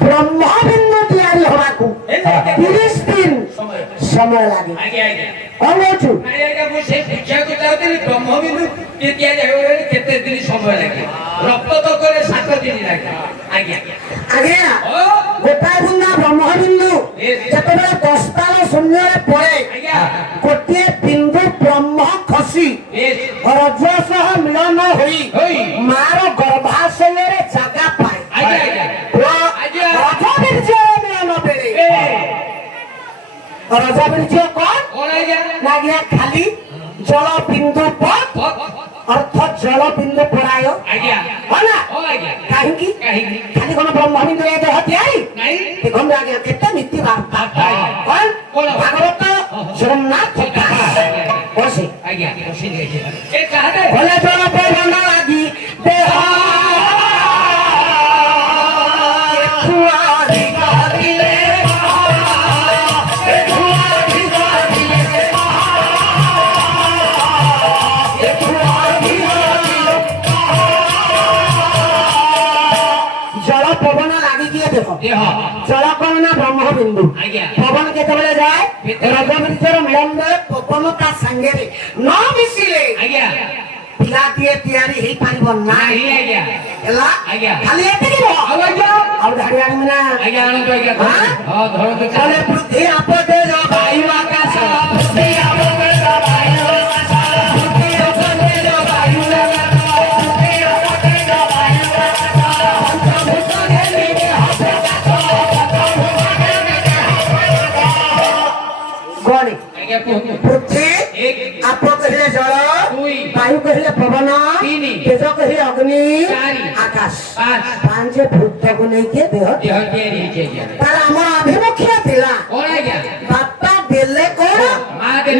ବ୍ରହ୍ମବିନ୍ଦୁ ତିଆରି ହବାକୁ 30 ଦିନ ସମୟ ଲାଗେ। କଣ କହୁଛୁ? ବ୍ରହ୍ମବିନ୍ଦୁ ତିଆରି ହେବାକୁ କେତେ ଦିନ ସମୟ ଲାଗେ? ରକ୍ତ ତକରେ 7 ଦିନ ଲାଗେ। ଆଜ୍ଞା ଆଜ୍ଞା ଗୋଟାଏ ବୁନ୍ଦା ବ୍ରହ୍ମବିନ୍ଦୁ ଯେତେବେଳେ 10 ତାଲ ଶୂନ୍ୟରେ ପଡେ ଗୋଟିଏ ବିନ୍ଦୁ ବ୍ରହ୍ମ ଖସି ରଜ ସହ ମିଳନ ହୋଇ ମାର ଗର୍ଭାଶୟରେ ଜାଗା ପାଏ। ରଜ ବୀର୍ଯ୍ୟ ମିଳନ ବେଳେ ରଜ ବୀର୍ଯ୍ୟ କଣ ନା ଆଜ୍ଞା ଖାଲି ଜଳ ବିନ୍ଦୁ ଅର୍ଥ ଜଳ ବିନ୍ଦୁ ପରାୟ କାହିଁକି ଖାଲି କଣ ବ୍ରହ୍ମବିନ୍ଦୁ ଦେହ ତିଆରି ଦେଖନ୍ତୁ ଆଜ୍ଞା କେତେ ନୀତି ଭାଗବତ ଜଗନ୍ନାଥ ଭଲେ ଜଳ ପବନ ଲାଗି ଦେହ ଜଳ କଣ ନା ବ୍ରହ୍ମବିନ୍ଦୁ ପବନ କେତେବେଳେ ଯାଏ ରଜ ବୀର୍ଯ୍ୟର ମିଳନ ପବନ ତା ସାଙ୍ଗରେ ନ ମିଶିଲେ ପିଲାଟିଏ ତିଆରି ହେଇପାରିବ ନାହିଁ ହେଲା ଖାଲି ଏତିକି ଆଉ ଧାଡ଼ି ଆଣିବି ନା ପୃଥ୍ୱୀ ଆପଦେ ବାୟୁ ଆକାଶ पृथ्वी आप कहिले जल वायु कहिले पवन तेज कहिले अग्नि आकाश 5 भूत को नहीं के देह तार हमर अभिमुख्य थिला बापा देले कोन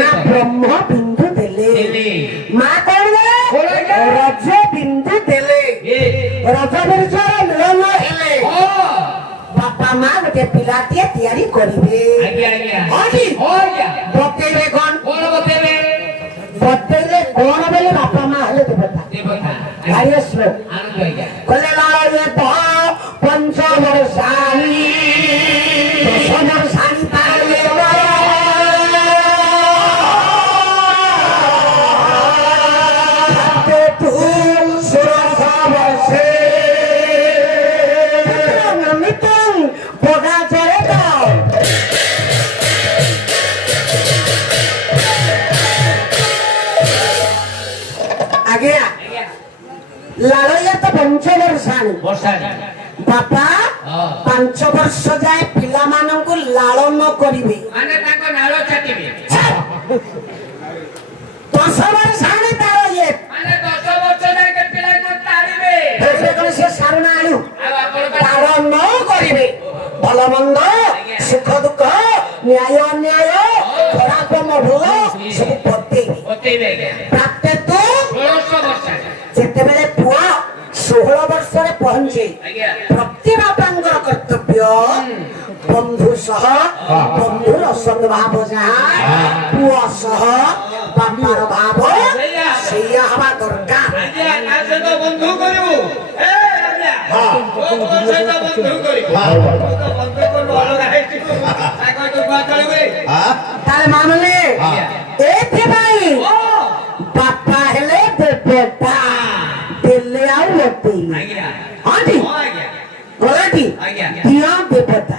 ना ब्रह्म बिंदु देले मां कोन रज बिंदु देले रज बीर्य मिलन हेले बापा मां गोटे पिलाटिए तैयारी करिवे बतेले कौन बतेले कौन बोले बापा मां हेले देवता भाई श्लोक कहले लालो ये पंचवर्षाणि 10 वर्षाणि पाले लालया तो 5 वर्षाणी बापा 5 वर्ष जाए पिला मानन को लालन करिवे माने ताको नालो छाटिबे 10 वर्षाणी तारो ये माने 10 वर्ष जाए के पिला को तारिबे हेले कोन से सारुना आलू तारण करिवे भलो मंद सुख दुख न्याय अन्याय खराब मभुल सब बतेइबे प्राप्ते तो 16 वर्ष जेते बेले पुआ 16 वर्ष रे पहुंचे प्रति बापांगर कर्तव्य बंधु सह बंधुर संग भाव जहाँ पुआ सह बापार भाव सेया हवा दरकार बंधु करू ताले मामले एथे भाई बापा हेले बेटा दिल्ली आओ लोटी हां जी गलती दिया देवता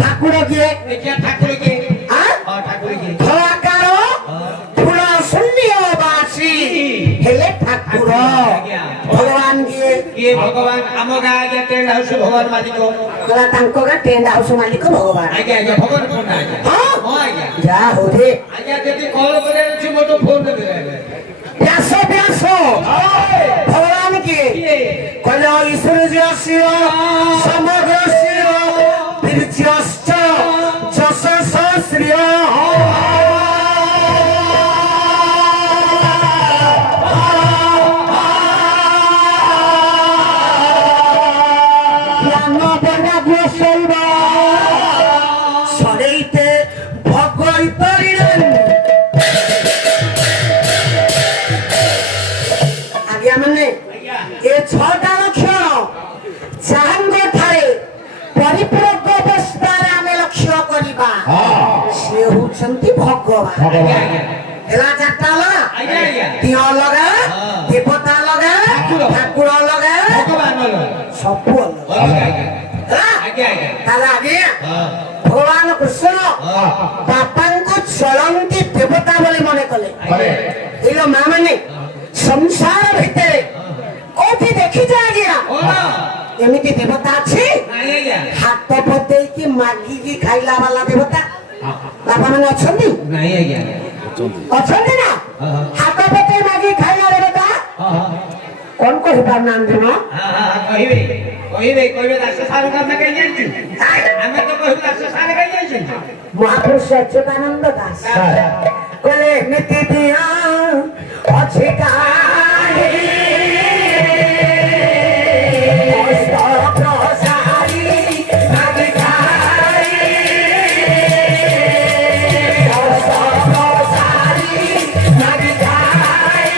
ठाकुर के हां ठाकुर के धराकारो फुला शून्य वासी हेले ठाकुर भगवान के भगवान आमगा आगे टेंट हाउस भगवान मालिक कला तांको का टेंट हाउस मालिक भगवान आगे भगवान कोन हां आगे जा हो रे आगे जदी कॉल करे छि मोटो फोन दे प्यासो भगवान की कहले ईश्वर जस्य समग्रस्य वीर्यश्च जशस श्रिय କରିବା ହଁ ସେ ହଉଛନ୍ତି ଭଗବାନ ଆଜ୍ଞା ଭଗବାନ ଆଜ୍ଞା ହେଲା ଚାରିଟା ଅଲଗା ଆଜ୍ଞା ଆଜ୍ଞା ଦିଅ ଅଲଗା ହଁ। ଦେବତା ଅଲଗା ଠାକୁର। ଠାକୁର ଅଲଗା ଭଗବାନ ସବୁ ଅଲଗା ଅଲଗା ଆଜ୍ଞା ହେଲା? ଆଜ୍ଞା ଆଜ୍ଞା ତାହେଲେ ଆଜ୍ଞା ହଁ ଭଗବାନ କୃଷ୍ଣ ହଁ ବାପାଙ୍କୁ ଚଳନ୍ତି ଦେବତା ବୋଲି ମନେ କଲେ କରେ ଏଇ ମା ମାନେ ସଂସାର ଭିତରେ କୋଉଠି ଦେଖିଛ ଆଜ୍ଞା ଓଲା ଏମିତି ଦେବତା ଅଛି ନାଇଁ ଆଜ୍ଞା ହାତ ପତେଇକି ମାଗିକି ଖାଇଲା ବାଲା ଦେବତା ବାପା ମାନେ ଅଛନ୍ତି ନାଇଁ ଆଜ୍ଞା ଅଛନ୍ତି ନା ହଁ ହଁ ହାତ ପତେଇ ମାଗିକି ଖାଇଲା ଦେବତା ହଁ ହଁ କଣ କହିପାରୁନାହାନ୍ତି ମ କହିବେ କହିବେ କହିବେ ଦାସ ସାର ଆମେ କାହିଁ ଜାଣିଛୁ ଆମେ ତ କହିବୁ ଦାସ ସାର କାହିଁ ଜାଣିଛୁ ମହାପୁରୁଷ ଅଚ୍ୟୁତାନନ୍ଦ ଦାସ କହିଲେ ଏମିତି ଦିଅ ଅଛି କାହିଁ ପ୍ରସାରୀ ମାଗି ଖାଇ ପ୍ରସାରୀ ମାଗି ଖାଇ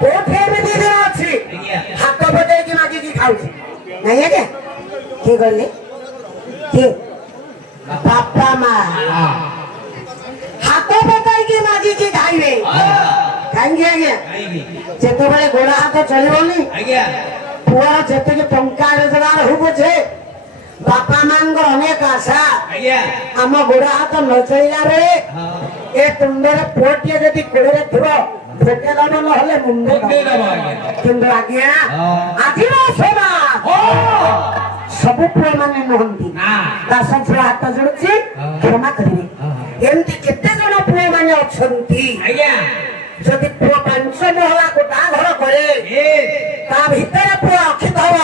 କୋଉଠି ଏମିତି ଦିନ ଅଛି ହାତ ବଜେଇକି ମାଗିକି ଖାଉଛି ନାଇଁ ଆଜ୍ଞା କିଏ କହିଲେ କିଏ ବାପା ମା ହାତ ପକାଇକି ମାଗିକି ଖାଇବେ କାହିଁକି ଆଜ୍ଞା ଯେତେବେଳେ ଗୋଡ ହାତ ଚଳିବନି ଆଜ୍ଞା ପୁଅର ଯେତିକି ଟଙ୍କା ରୋଜଗାର ହଉ ପଛେ ବାପା ମାଙ୍କର ଅନେକ ଆଶା ଆଜ୍ଞା ଆମ ଗୋଡ ହାତ ନ ଚଳିଲା ବେଳେ ଏ ତୁଣ୍ଡରେ ପୁଅଟିଏ ଯଦି କୋଳରେ ଥିବ ଭେଟେ ଦବ ନହେଲେ ମୁଣ୍ଡ ଦବ। କିନ୍ତୁ ଆଜ୍ଞା ଆଜିର ସମାଜ ସବୁ ପୁଅ ମାନେ ନୁହନ୍ତି ଦାସ ପୁଅ ହାତ ଯୋଡୁଛି କ୍ଷମା କରିବେ ଏମିତି କେତେ ଜଣ ପୁଅ ମାନେ ଅଛନ୍ତି ଆଜ୍ଞା ଯଦି ପୁଅ 5 ମହଲା ଗୋଟା ଘର କରେ ତା ଭିତରେ ପୁଅ ରଖିଥବ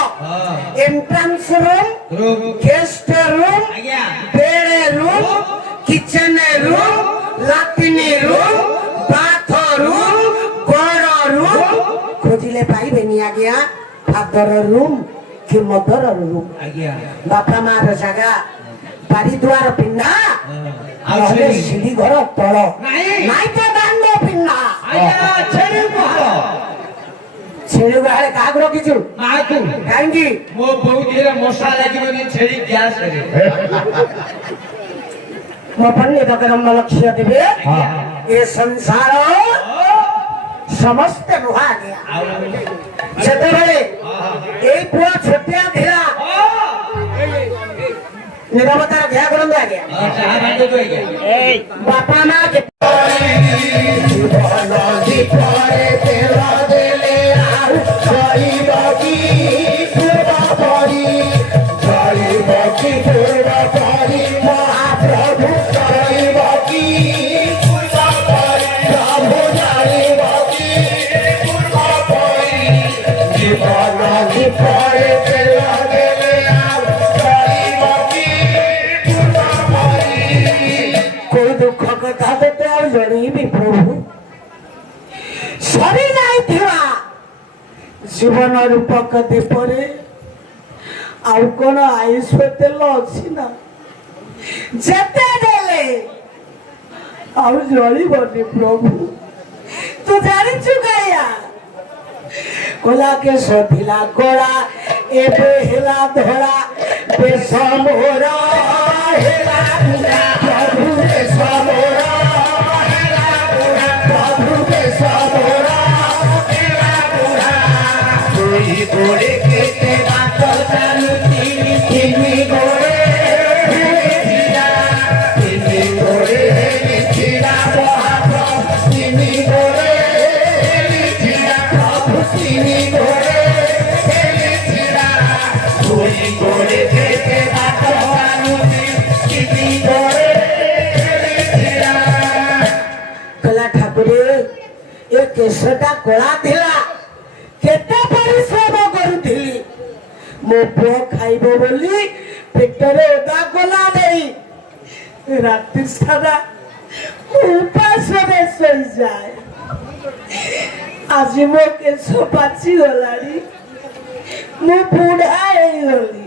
ଏଣ୍ଟ୍ରାନ୍ସ ରୁମ୍ ଗେଷ୍ଟ ରୁମ୍ ଆଜ୍ଞା bed room kitchen room latrine room bath room ବଡ ରୁମ୍ ଖୋଜିଲେ ପାଇବେନି ଆଜ୍ଞା ଫାଦର ରୁମ୍ କି ମଦର ରୁମ୍ ଆଜ୍ଞା ବାପା ମାର ଜାଗା ବାରିଦୁଆର ପିଣ୍ଡା ଆଉ ନହେଲେ ସିଡି। ସିଡି ଘର ତଳ ନାଇଁ। ନାଇଁ ତ ଦାଣ୍ଡ ପିଣ୍ଡା ଆଜ୍ଞା ଛେଳି ଗୁହାଳ ଛେଳି ଗୁହାଳେ କାହାକୁ ରଖିଛୁ ମାକୁ କାହିଁକି ମୋ ବୋଉ ଦେହରେ ମଶା ଲାଗିବନି ଛେଳି ଗ୍ୟାସ ରେ ମୋ ପଣ୍ଡିତ କର୍ମ ଲକ୍ଷ୍ୟ ଦେବେ ଏ ସଂସାର ସମସ୍ତେ ନୁହଁ ଆଜ୍ଞା ସେତେବେଳେ ଏଇ ପୁଅ ଛୋଟିଆ ଥିଲା ନିରବତାର ଧ୍ୟା କରନ୍ତୁ ଆଜ୍ଞା ବାପା ମା ପରେ ତେଲ ଦେଲେ ଆଉ ଚଳିବ କି ପୂର୍ବ ପରି ଚଳିବ କି ପୂର୍ବ ପରି ମହାପ୍ରଭୁ ଚଳିବ କି ପୂର୍ବ ପରି ପ୍ରଭୁ ଜାଣିବ କି ପୂର୍ବ ପରି ଜୀବନ ପରେ ତେଲ ଦେଲେ ଆଉ ଚଳିବ କି ପୂର୍ବ ପରି କୋଉ ଦୁଃଖ କଥା ତତେ ଆଉ ଜଣେଇବି ପ୍ରଭୁ ସରି ଯାଇଥିବା ଜୀବନ ରୂପକ ଦୀପରେ ଆଉ କଣ ଆୟୁଷ ତେଲ ଅଛି ନା ଯେତେ ଦେଲେ ଆଉ ଜଳିବନି ପ୍ରଭୁ ତୁ ଜାଣିଛୁ କାଳିଆ କଲା କେଶ ଥିଲା କଳା ଏବେ ହେଲା ଧଳା ବେଶ ମୋର ହେଲା ବୁଢା ପ୍ରଭୁ ବେଶ ମୋର ହେଲା ବୁଢା ପ୍ରଭୁ ବେଶ ମୋର ହେଲା ବୁଢା ଦୁଇ ଗୋଡେ କେତେ ବାଟ ଚାଲୁଥିଲି ତିନି ଗୋଡେ ହେଲେ ଛିଡ଼ା ତିନି ଗୋଡେ ହେଲେ ଛିଡ଼ା ମହାପ୍ରଭୁ ତିନି ଗୋଡେ ହେଲେ ଛିଡ଼ା ପ୍ରଭୁ ତିନି ଗୋଡେ ହେଲେ ଛିଡ଼ା ଦୁଇ ଗୋଡେ କେତେ ବାଟ ଚାଲୁଥିଲି ତିନି ଗୋଡେ ହେଲେ ଛିଡ଼ା କଲା ଠାକୁରେ ଏ କେଶଟା କଳା ଥିଲା କେତେ ପରିଶ୍ରମ କରୁଥିଲି ମୋ ପୁଅ ଖାଇବ ବୋଲି ପେଟରେ ଓଦା କଲା ଦେଇ ରାତି ସାରା ଉପାସରେ ଶୋଇଯାଏ ଆଜି ମୋ କେଶ ପାଚିଗଲାଣି ମୁଁ ବୁଢା ହେଇଗଲି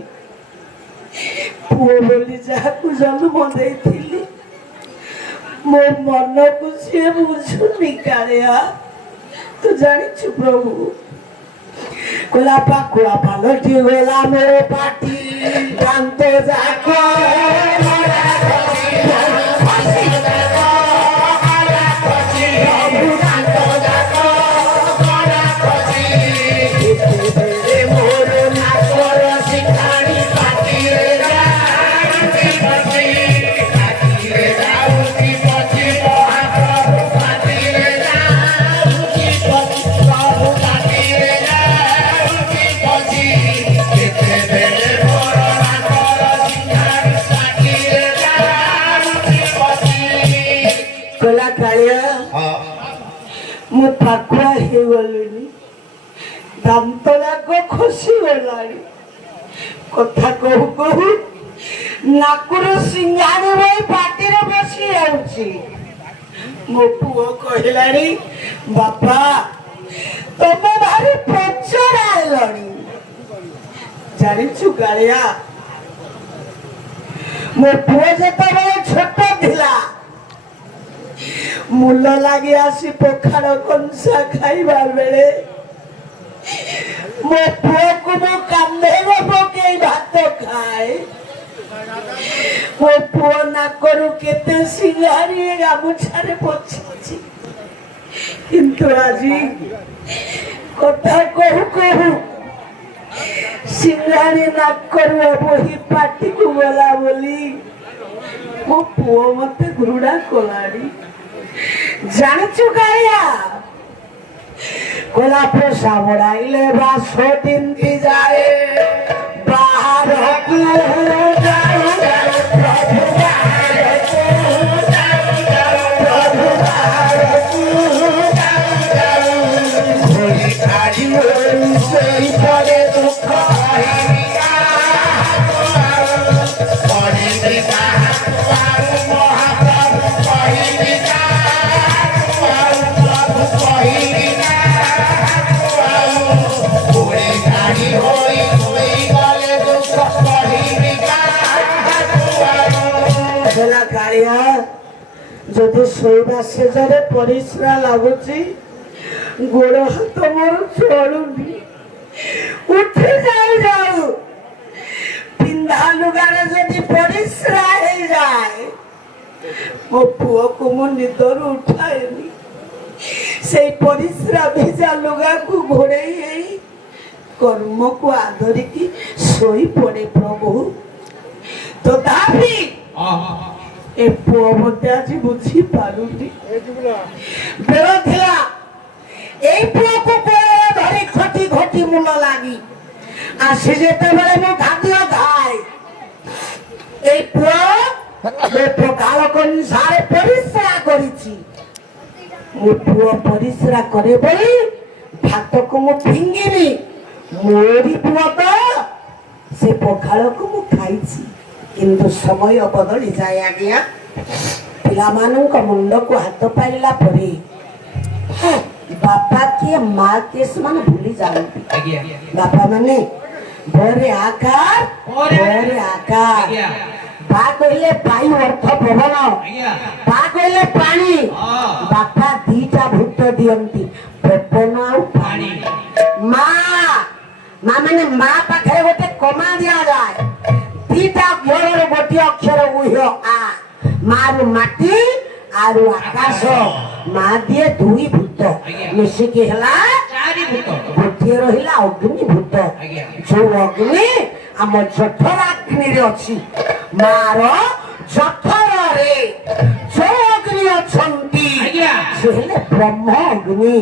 ପୁଅ ବୋଲି ଯାହାକୁ ଜନ୍ମ ଦେଇଥିଲି ମୋ ମନକୁ ସିଏ ବୁଝୁନି କାଳିଆ ତୁ ଜାଣିଛୁ ପ୍ରଭୁ କୋଲା ପାକୁଆ ପାଲଟି ଗଲା ମୋର ପାଟି ଦାନ୍ତ ଯାକ ମୁଁ ପାଖୁଆ ହେଇଗଲିଣି ଦାନ୍ତ ଯାକ ଖସି ଗଲାଣି କଥା କହୁ କହୁ ନାକରୁ ସିଙ୍ଗାଣି ହୋଇ ପାଟିରେ ବସି ଯାଉଛି ମୋ ପୁଅ କହିଲାଣି ବାପା ତମେ ଭାରି ପଚରା ହେଲଣି ଜାଣିଛୁ କାଳିଆ ମୋ ପୁଅ ଯେତେବେଳେ ଛୋଟ ଥିଲା ମୂଲ ଲାଗି ଆସି ପଖାଳ କଂସା ଖାଇବା ବେଳେ ମୋ ପୁଅକୁ ମୁଁ କାନ୍ଧରେ ପକେଇ ଭାତ ଖାଏ ମୋ ପୁଅ ନାକରୁ କେତେ ସିଙ୍ଗାଣି ଗାମୁଛାରେ ପୋଛିଛି କିନ୍ତୁ ଆଜି କଥା କହୁ କହୁ ସିଙ୍ଗାଣି ନାକରୁ ବୋହି ପାଟିକୁ ଗଲା ବୋଲି ମୋ ପୁଅ ମତେ ଘୃଣା କଲାଣି ଜାଣିଛୁ କାଳିଆ ଗୋଲାପ ସାବଡ଼ାଇଲେ ବାସ ତିନ୍ତି ଯାଏ ବାହାରକୁ ସେଇ ପଡ଼େ ଦୁଃଖ କାଳିଆ ଯଦି ଶୋଇବା ସେଜରେ ପରିସ୍ରା ଲାଗୁଛି ଗୋଡ଼ ହାତ ମୋର ଚଳୁନି ଉଠି ଯାଉ ପିନ୍ଧା ଲୁଗାରେ ଯଦି ପରିସ୍ରା ହେଇଯାଏ ମୋ ପୁଅକୁ ମୁଁ ନିଦରୁ ଉଠାଏନି ସେଇ ପରିସ୍ରା ଭିଜା ଲୁଗାକୁ ଘୋଡ଼େଇ ହେଇ କର୍ମକୁ ଆଦରିକି ଶୋଇ ପଡେ ପ୍ରଭୁ ତଥାପି ଏ ପୁଅ ମତେ ଆଜି ବୁଝି ପାରୁନି ବେଳ ଥିଲା ଏଇ ପୁଅକୁ କୋଳରେ ଧରି ଖଟି ଖଟି ମୂଲ ଲାଗି ଆସି ଯେତେବେଳେ ମୁଁ ଖାଦ୍ୟ ଖାଏ ଏଇ ପୁଅ ପଖାଳ କଂସାରେ ପରିସ୍ରା କରିଛି ମୋ ପୁଅ ପରିସ୍ରା କରେ ବୋଲି ଭାତକୁ ମୁଁ ଫିଙ୍ଗିନି ମୋରି ପୁଅ ତ ସେ ପଖାଳକୁ ମୁଁ ଖାଇଛି କିନ୍ତୁ ସମୟ ବଦଳି ଯାଏ ଆଜ୍ଞା ପିଲାମାନଙ୍କ ମୁଣ୍ଡକୁ ହାତ ପାଇଲା ପରେ ବାପା କିଏ ମା କିଏ ସେମାନେ ଭୁଲି ଯାଆନ୍ତି ବାପା ମାନେ ବରେ ଆକାର ବା କହିଲେ ବାୟୁ ଅର୍ଥ ପବନ ବା କହିଲେ ପାଣି ବାପା ଦିଟା ଭୂତ ଦିଅନ୍ତି ପବନ ଆଉ ପାଣି ମା ମାନେ ମା ପାଖରେ ଗୋଟେ କମା ଦିଆଯାଏ ଦିଟା ଅକ୍ଷରର ଗୋଟିଏ ଅକ୍ଷର ଉହ ଆ ମାରୁ ମାଟି ଆରୁ ଆକାଶ ମା ଦିଏ ଦୁଇ ଭୂତ ମିଶିକି ହେଲା ଗୋଟିଏ ରହିଲା ଅଗ୍ନି ଭୂତ ଯୋଉ ଅଗ୍ନି ଆମ ଜଠରାଗ୍ନିରେ ଅଛି ମାର ଜଠରରେ ଯୋଉ ଅଗ୍ନି ଅଛନ୍ତି ସେ ହେଲେ ବ୍ରହ୍ମ ଅଗ୍ନି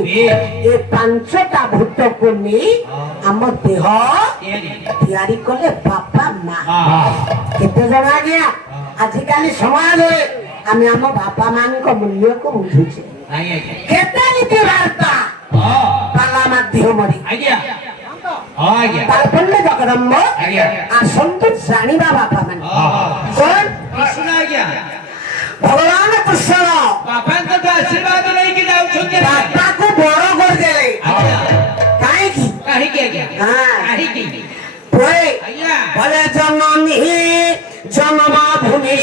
ଏ ପାଞ୍ଚଟା ଭୂତକୁ ନେଇ ଆମ ଦେହ ତିଆରି କଲେ ବାପା ମା କେତେ ଜଣ ଆଜ୍ଞା ଆଜିକାଲି ସମାଜରେ ଆମେ ଆମ ବାପା ମାଙ୍କ ମୂଲ୍ୟକୁ ବୁଝୁଛେ କେତେ ନୀତି ବାର୍ତ୍ତା ପାଲା ମାଧ୍ୟମରେ ତାରପଣ୍ଡେ ଜଗଦମ୍ବ ଆସନ୍ତୁ ଜାଣିବା ବାପା ମାନେ ଭଗବାନ କୃଷ୍ଣ ବାପାଙ୍କ ଆଶୀର୍ବାଦ ନେଇକି ଯାଉଛନ୍ତି ବାପାକୁ ବଡ କରିଦେଲେ କାହିଁକି କାହିଁକି বলে জননী জন্মভূমি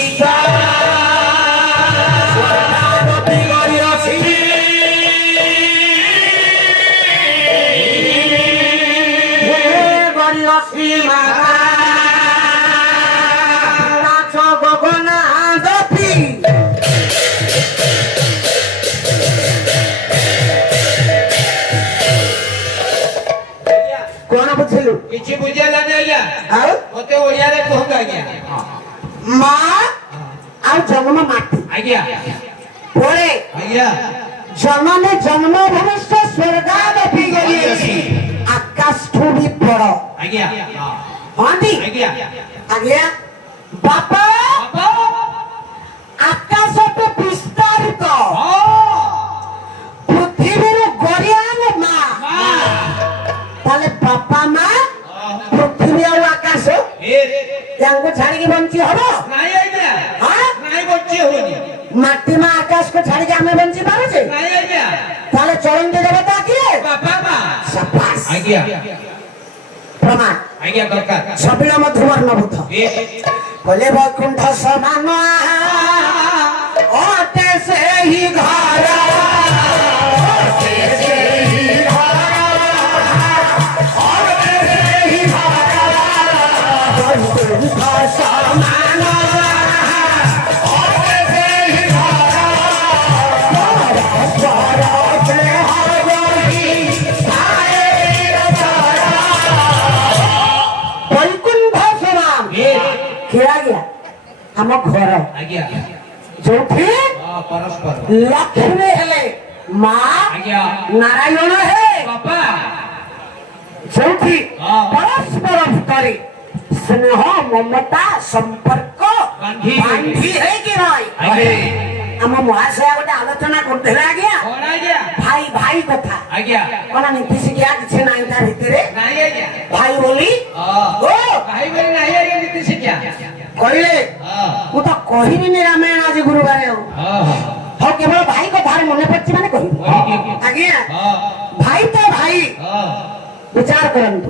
ଆଜ୍ଞା ମା ଆଉ ଜନ୍ମ ମାଟି ଆଜ୍ଞା ପରେ ଆଜ୍ଞା ଜନନୀ ଜନ୍ମ ଭବିଷ୍ୟ ସ୍ୱର୍ଗାଦପି ଗଲି ଆକାଶଠୁ ବି ବଡ଼ ଆଜ୍ଞା ହନ୍ତି ଆଜ୍ଞା ଆଜ୍ଞା ବାପା ଆକାଶଠୁ ବିସ୍ତାରିତ ପୃଥିବୀରୁ ଗରିଆନ ମା ତାହେଲେ ବାପା ମା ପୃଥିବୀ ଆଉ ଆକାଶ ୟାଙ୍କୁ ଛାଡ଼ିକି ବଞ୍ଚି ହବ ନାଇଁ ଆଜ୍ଞା ହଁ? ନାଇଁ ବଞ୍ଚି ହଉନି ମାଟି ମା ଆକାଶକୁ ଛାଡ଼ିକି ଆମେ ବଞ୍ଚି ପାରୁଛେ ନାଇଁ ଆଜ୍ଞା ତାହେଲେ ଚଳନ୍ତି ଦେବତା କିଏ ବାପା ମା ସାବାସ୍ ଆଜ୍ଞା ପ୍ରମାଣ ଆଜ୍ଞା ଦରକାର ଛବିଳ ମଧୁବର୍ଣ୍ଣ ବୁଧ କହିଲେ ବୈକୁଣ୍ଠ ସମାନ ଅଟେ ସେହି ଘର ଅଟେ ସେହି ଘର ଅଟେ ସେହି ଘର ବୈକୁଣ୍ଠ ସମାନ ଅଟେ ସେହି ଘର ପରସ୍ପର ସ୍ନେହ ବହି ଆଏର ଚର ବୈକୁଣ୍ଠ ସମାନ କିଏ ଆଜ୍ଞା ଆମ ଘର ଆଜ୍ଞା ଯୋଉଠି ପରସ୍ପର ଲକ୍ଷ୍ମୀ ହେଲେ ମା ଆଜ୍ଞା ନାରାୟଣ ହେ ବାପା ଯୋଉଠି ହଁ। ପରସ୍ପର ଭିତରେ ସ୍ନେହ ମମତା ସମ୍ପର୍କ ବାନ୍ଧି ହେଇକି ରହି ଆଜ୍ଞା ଆମ ମହାଶୟ ଗୋଟେ ଆଲୋଚନା କରୁଥିଲେ ଆଜ୍ଞା କଣ ଆଜ୍ଞା ଭାଇ ଭାଇ କଥା ଆଜ୍ଞା କଣ ନୀତି ଶିକ୍ଷା କିଛି ନାହିଁ ତା ଭିତରେ ନାଇଁ ଆଜ୍ଞା ଭାଇ ବୋଲି ଓ ଭାଇ ବୋଲି ନାହିଁ ଆଜ୍ଞା ନୀତି ଶିକ୍ଷା କହିଲେ ମୁଁ ତ କହିବିନି ରାମାୟଣ ଆଜି ଗୁରୁବାର ଆଉ ହଉ କେବଳ ଭାଇ କଥାରେ ମନେ ପଡିଛି ମାନେ କହିବି ଆଜ୍ଞା ଭାଇ ତ ଭାଇ ବିଚାର କରନ୍ତୁ